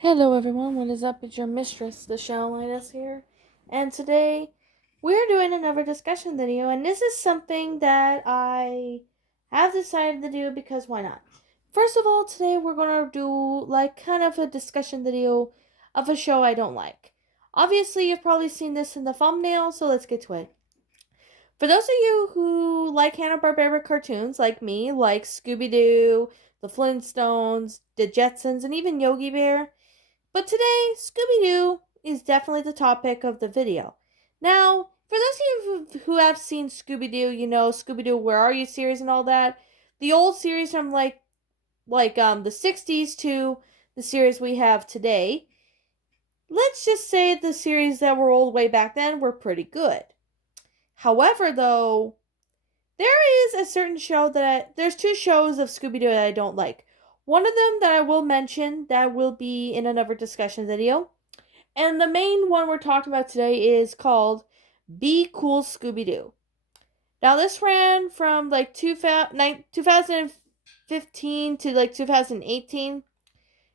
Hello everyone, what is up? It's your mistress, the Shell Linus here. And today we're doing another discussion video, and this is something that I have decided to do because why not? First of all, today we're gonna do like kind of a discussion video of a show I don't like. Obviously you've probably seen this in the thumbnail, so let's get to it. For those of you who like Hanna-Barbera cartoons like me, like Scooby-Doo, the Flintstones, the Jetsons, and even Yogi Bear, but today, Scooby-Doo is definitely the topic of the video. Now, for those of you who have seen Scooby-Doo, you know Scooby-Doo Where Are You series and all that, the old series from the 60s to the series we have today. Let's just say the series that were old way back then were pretty good. However, though, there is a certain show there's two shows of Scooby-Doo that I don't like. One of them that I will mention that will be in another discussion video. And the main one we're talking about today is called Be Cool Scooby Doo. Now, this ran from like 2015 to like 2018.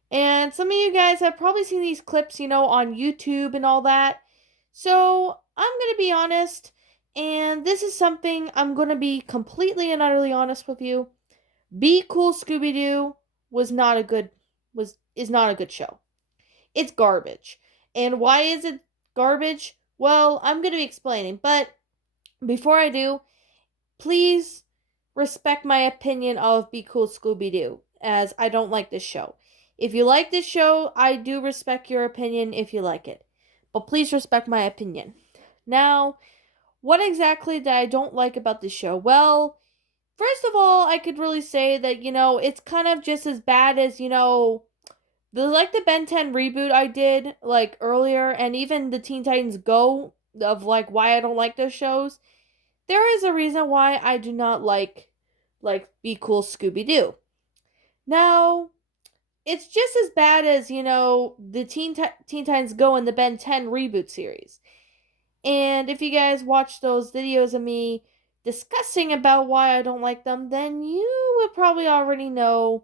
And some of you guys have probably seen these clips, on YouTube and all that. So, I'm going to be honest, and this is something I'm going to be completely and utterly honest with you. Be Cool Scooby Doo is not a good show. It's garbage. And why is it garbage? Well, I'm going to be explaining. But before I do, please respect my opinion of Be Cool Scooby Doo, as I don't like this show. If you like this show, I do respect your opinion if you like it. But please respect my opinion. Now, what exactly that I don't like about this show? Well, first of all, I could really say that, it's kind of just as bad as, the Ben 10 reboot I did like earlier, and even the Teen Titans Go of like why I don't like those shows. There is a reason why I do not like Be Cool Scooby Doo. Now, it's just as bad as the Teen Titans Go and the Ben 10 reboot series. And if you guys watch those videos of me discussing about why I don't like them, then you would probably already know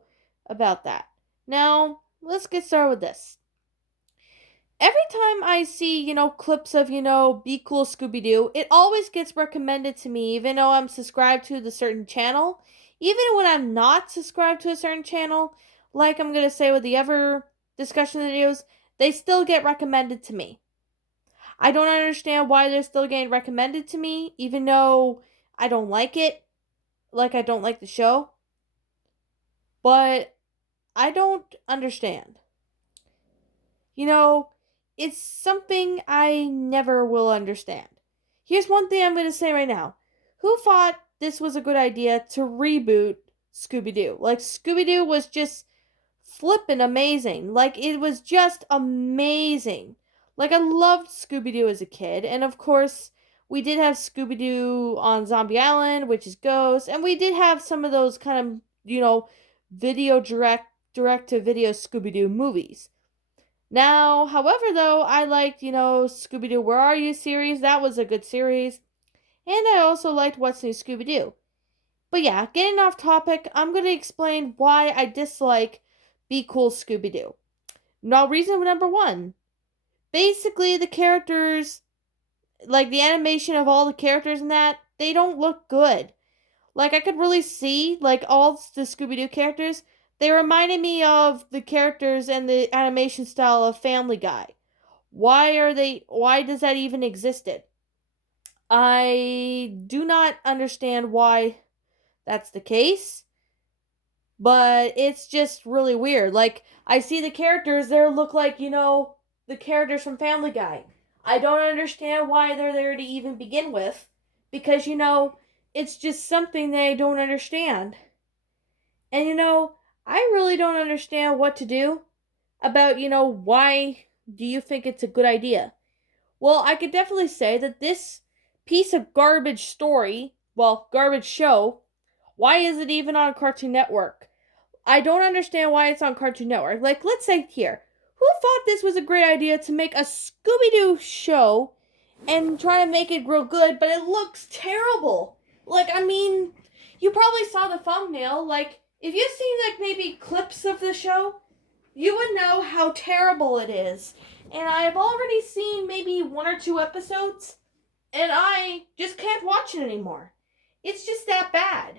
about that. Now, let's get started with this. Every time I see, clips of, Be Cool Scooby Doo, it always gets recommended to me, even though I'm subscribed to the certain channel. Even when I'm not subscribed to a certain channel, like I'm going to say with the other discussion videos, they still get recommended to me. I don't understand why they're still getting recommended to me, even though I don't like it, like I don't like the show. But I don't understand. It's something I never will understand. Here's one thing I'm going to say right now. Who thought this was a good idea to reboot Scooby Doo? Like, Scooby Doo was just flippin' amazing. Like, it was just amazing. Like, I loved Scooby Doo as a kid. And of course, we did have Scooby Doo on Zombie Island, which is Ghost. And we did have some of those kind of, video direct to video Scooby Doo movies. Now, however, though, I liked, Scooby Doo Where Are You series. That was a good series. And I also liked What's New Scooby Doo. But yeah, getting off topic, I'm going to explain why I dislike Be Cool Scooby Doo. Now, reason number one. Basically, the characters, like the animation of all the characters in that, they don't look good. Like, I could really see, like, all the Scooby Doo characters, they reminded me of the characters and the animation style of Family Guy. Why does that even existed? I do not understand why that's the case, but it's just really weird. Like, I see the characters, they look like, the characters from Family Guy. I don't understand why they're there to even begin with, because, it's just something that I don't understand. And, I really don't understand what to do about, why do you think it's a good idea? Well, I could definitely say that this piece of garbage story, garbage show, why is it even on Cartoon Network? I don't understand why it's on Cartoon Network. Like, let's say here, who thought this was a great idea to make a Scooby-Doo show and try to make it real good, but it looks terrible? Like, I mean, you probably saw the thumbnail. Like, if you've seen, like, maybe clips of the show, you would know how terrible it is. And I've already seen maybe 1 or 2 episodes, and I just can't watch it anymore. It's just that bad.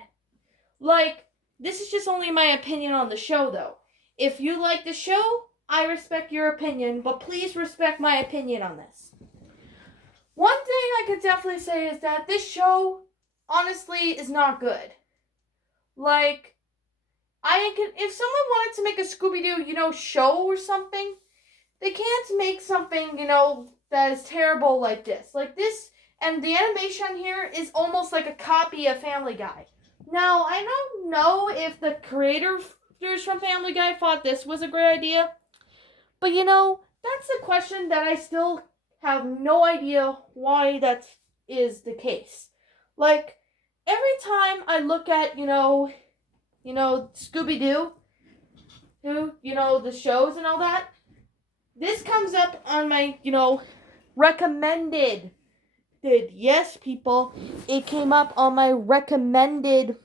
Like, this is just only my opinion on the show, though. If you like the show, I respect your opinion, but please respect my opinion on this. One thing I could definitely say is that this show, honestly, is not good. Like, if someone wanted to make a Scooby Doo, show or something, they can't make something, that is terrible like this. Like this, and the animation here is almost like a copy of Family Guy. Now, I don't know if the creators from Family Guy thought this was a great idea, but that's a question that I still have no idea why that is the case. Like, every time I look at, Scooby Doo, the shows and all that, this comes up on my, recommended. Yes, people, it came up on my recommended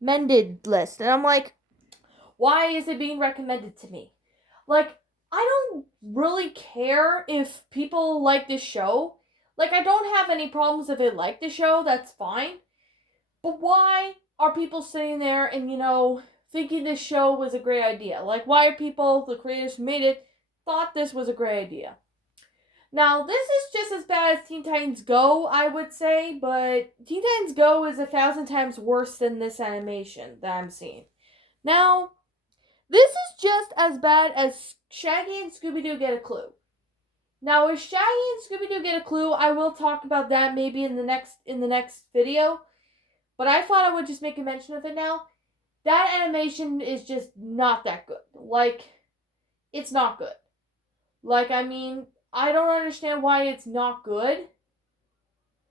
list. And I'm like, why is it being recommended to me? Like, I don't really care if people like this show. Like, I don't have any problems if they like the show, that's fine. But why are people sitting there and, thinking this show was a great idea? Like, why are people, the creators who made it, thought this was a great idea? Now, this is just as bad as Teen Titans Go, I would say, but Teen Titans Go is 1,000 times worse than this animation that I'm seeing. Now, this is just as bad as Shaggy and Scooby-Doo Get a Clue. Now, if Shaggy and Scooby-Doo Get a Clue, I will talk about that maybe in the next video, but I thought I would just make a mention of it now. That animation is just not that good. Like, it's not good. Like, I mean, I don't understand why it's not good,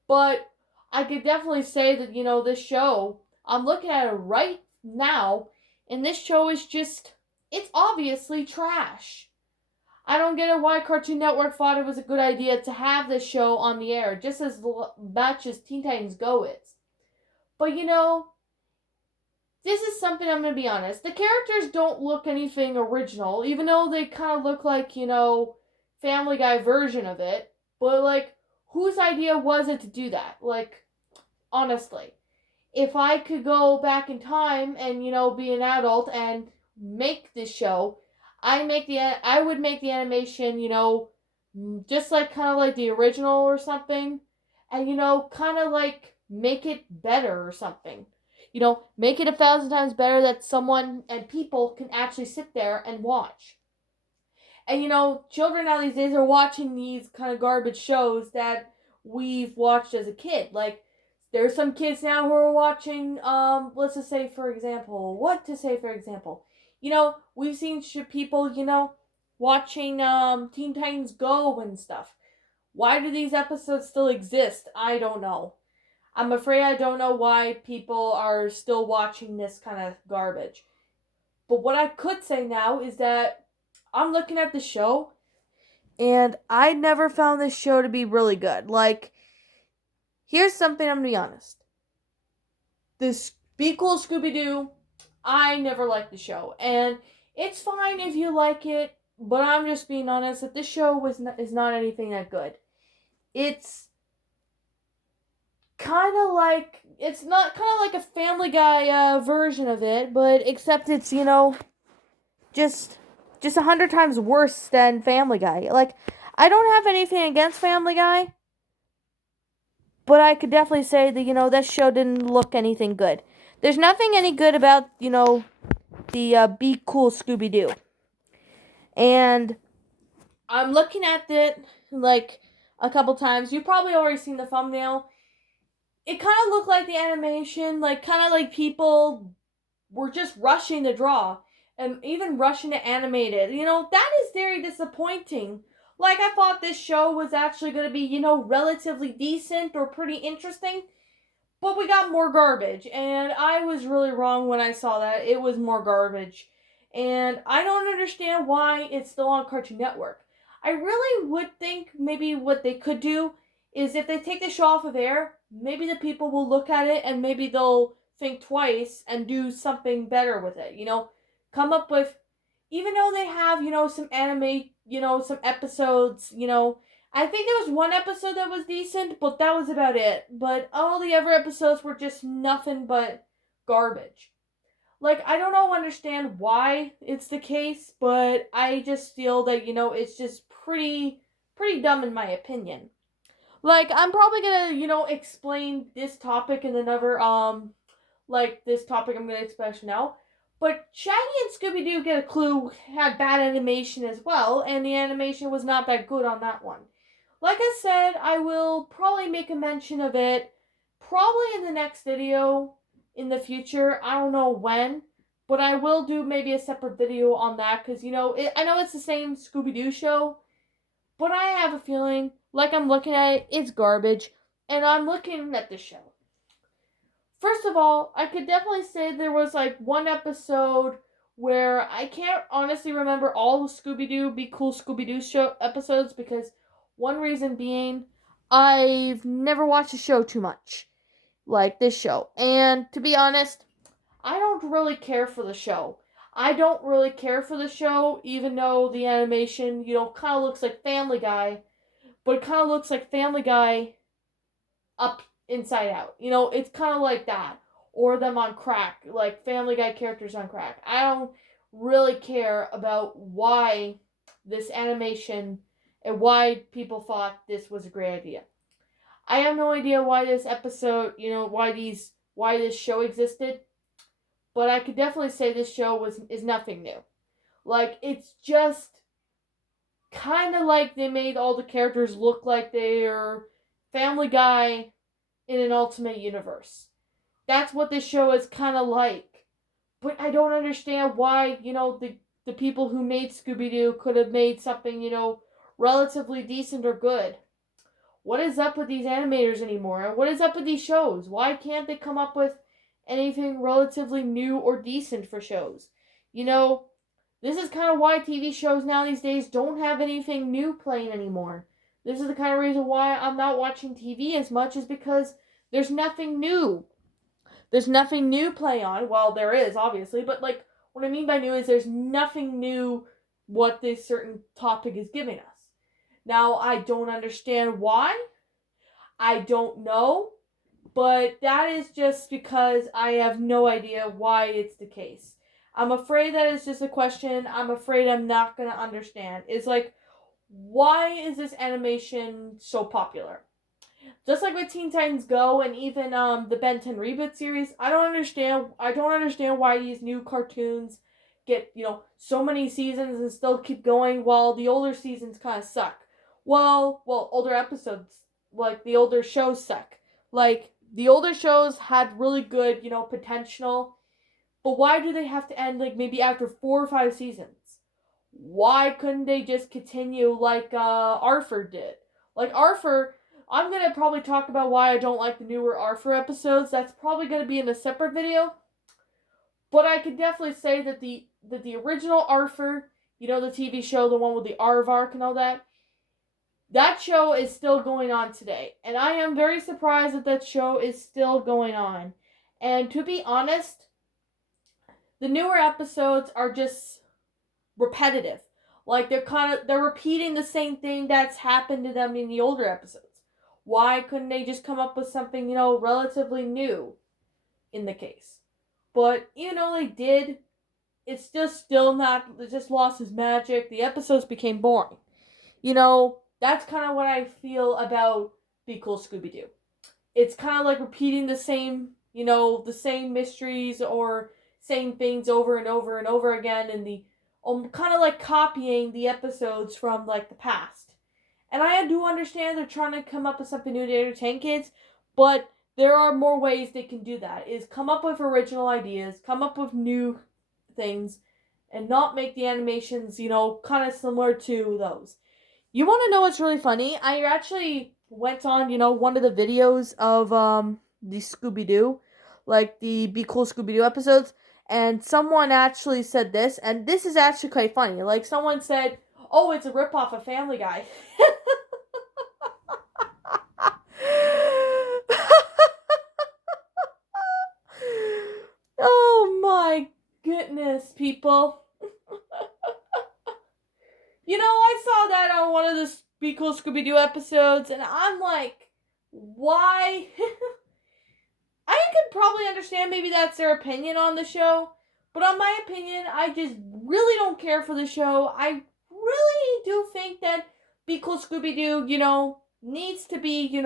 but I could definitely say that, this show, I'm looking at it right now, and this show is just, it's obviously trash. I don't get it why Cartoon Network thought it was a good idea to have this show on the air, just as much as Teen Titans Go is. But, this is something I'm going to be honest. The characters don't look anything original, even though they kind of look like, Family Guy version of it. But, like, whose idea was it to do that? Like, honestly. If I could go back in time and, be an adult and make this show, I would make the animation, just like kind of like the original or something. And, kind of like make it better or something. Make it 1,000 times better that someone and people can actually sit there and watch. And children now these days are watching these kind of garbage shows that we've watched as a kid. Like, there's some kids now who are watching, let's just say for example, we've seen people, watching Teen Titans Go and stuff. Why do these episodes still exist? I don't know. I'm afraid I don't know why people are still watching this kind of garbage. But what I could say now is that I'm looking at the show, and I never found this show to be really good. Like, here's something I'm gonna be honest. This Be Cool Scooby Doo, I never liked the show. And it's fine if you like it, but I'm just being honest that this show is not anything that good. It's it's not kind of like a Family Guy version of it, but except it's just 100 times worse than Family Guy. Like, I don't have anything against Family Guy, but I could definitely say that that show didn't look anything good. There's nothing any good about the Be Cool Scooby Doo, and I'm looking at it like a couple times. You've probably already seen the thumbnail. It kind of looked like the animation, like kind of like people were just rushing to draw and even rushing to animate it. That is very disappointing. Like, I thought this show was actually going to be, relatively decent or pretty interesting, but we got more garbage, and I was really wrong when I saw that. It was more garbage, and I don't understand why it's still on Cartoon Network. I really would think maybe what they could do is if they take the show off of air, maybe the people will look at it and maybe they'll think twice and do something better with it. Come up with, even though they have, some anime, some episodes, I think there was one episode that was decent, but that was about it. But all the other episodes were just nothing but garbage. Like, I don't know, understand why it's the case, but I just feel that, it's just pretty dumb in my opinion. Like, I'm probably gonna, explain this topic in another, like this topic I'm gonna explain now. But Shaggy and Scooby Doo Get a Clue had bad animation as well, and the animation was not that good on that one. Like I said, I will probably make a mention of it probably in the next video in the future. I don't know when, but I will do maybe a separate video on that because, I know it's the same Scooby Doo show, but I have a feeling, like I'm looking at it, it's garbage, and I'm looking at the show. First of all, I could definitely say there was like one episode where I can't honestly remember all the Scooby Doo Be Cool Scooby Doo show episodes because one reason being I've never watched a show too much like this show. And to be honest, I don't really care for the show. I don't really care for the show, even though the animation, kind of looks like Family Guy, but it kind of looks like Family Guy up inside out. It's kind of like that. Or them on crack, like Family Guy characters on crack. I don't really care about why this animation and why people thought this was a great idea. I have no idea why this episode, why this show existed, but I could definitely say this show is nothing new. Like, it's just kind of like they made all the characters look like they're Family Guy in an ultimate universe. That's what this show is kind of like. But I don't understand why, the people who made Scooby Doo could have made something, relatively decent or good. What is up with these animators anymore? And what is up with these shows? Why can't they come up with anything relatively new or decent for shows? This is kind of why TV shows now these days don't have anything new playing anymore. This is the kind of reason why I'm not watching TV as much, is because there's nothing new. There's nothing new play on. Well, there is, obviously, but like what I mean by new is there's nothing new what this certain topic is giving us. Now, I don't understand why. I don't know. But that is just because I have no idea why it's the case. I'm afraid that it's just a question I'm afraid I'm not going to understand. It's like, why is this animation so popular? Just like with Teen Titans Go and even the Ben 10 reboot series, I don't understand why these new cartoons get, so many seasons and still keep going while the older seasons kind of suck. Older episodes, like the older shows suck. Like the older shows had really good, potential, but why do they have to end like maybe after 4 or 5 seasons? Why couldn't they just continue like Arthur did? Like Arthur, I'm gonna probably talk about why I don't like the newer Arthur episodes. That's probably gonna be in a separate video. But I could definitely say that the original Arthur, the TV show, the one with the Aardvark and all that, that show is still going on today. And I am very surprised that that show is still going on. And to be honest, the newer episodes are just repetitive. Like they're repeating the same thing that's happened to them in the older episodes. Why couldn't they just come up with something, relatively new in the case? But even though they did, it's just still not, it just lost its magic. The episodes became boring. That's kind of what I feel about Be Cool Scooby Doo. It's kind of like repeating the same, the same mysteries or same things over and over and over again, and the kind of like copying the episodes from like the past. And I do understand they're trying to come up with something new to entertain kids, but there are more ways they can do that. Is come up with original ideas, come up with new things, and not make the animations, kind of similar to those. You want to know what's really funny? I actually went on, one of the videos of the Scooby Doo, like the Be Cool Scooby Doo episodes, and someone actually said this, and this is actually quite funny. Like someone said, "Oh, it's a ripoff of Family Guy." Oh my goodness, people. I saw that on one of the Be Cool Scooby Doo episodes, and I'm like, why? I could probably understand maybe that's their opinion on the show, but on my opinion, I just really don't care for the show. I really do think that Be Cool Scooby Doo, needs to be,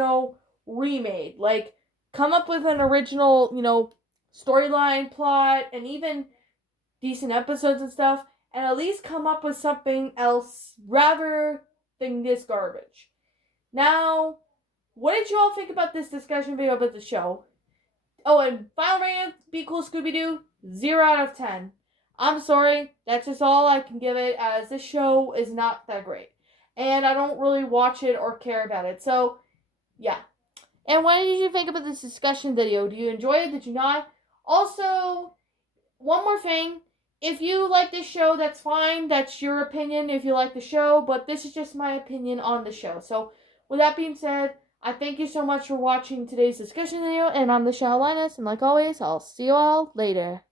remade. Like, come up with an original, storyline, plot, and even decent episodes and stuff, and at least come up with something else rather than this garbage. Now, what did you all think about this discussion video about the show? Oh, and final rating, Be Cool Scooby Doo, 0 out of 10. I'm sorry, that's just all I can give it, as this show is not that great. And I don't really watch it or care about it. So, yeah. And what did you think about this discussion video? Do you enjoy it? Did you not? Also, one more thing. If you like this show, that's fine. That's your opinion if you like the show. But this is just my opinion on the show. So, with that being said, I thank you so much for watching today's discussion video. And I'm the show Linus. And like always, I'll see you all later.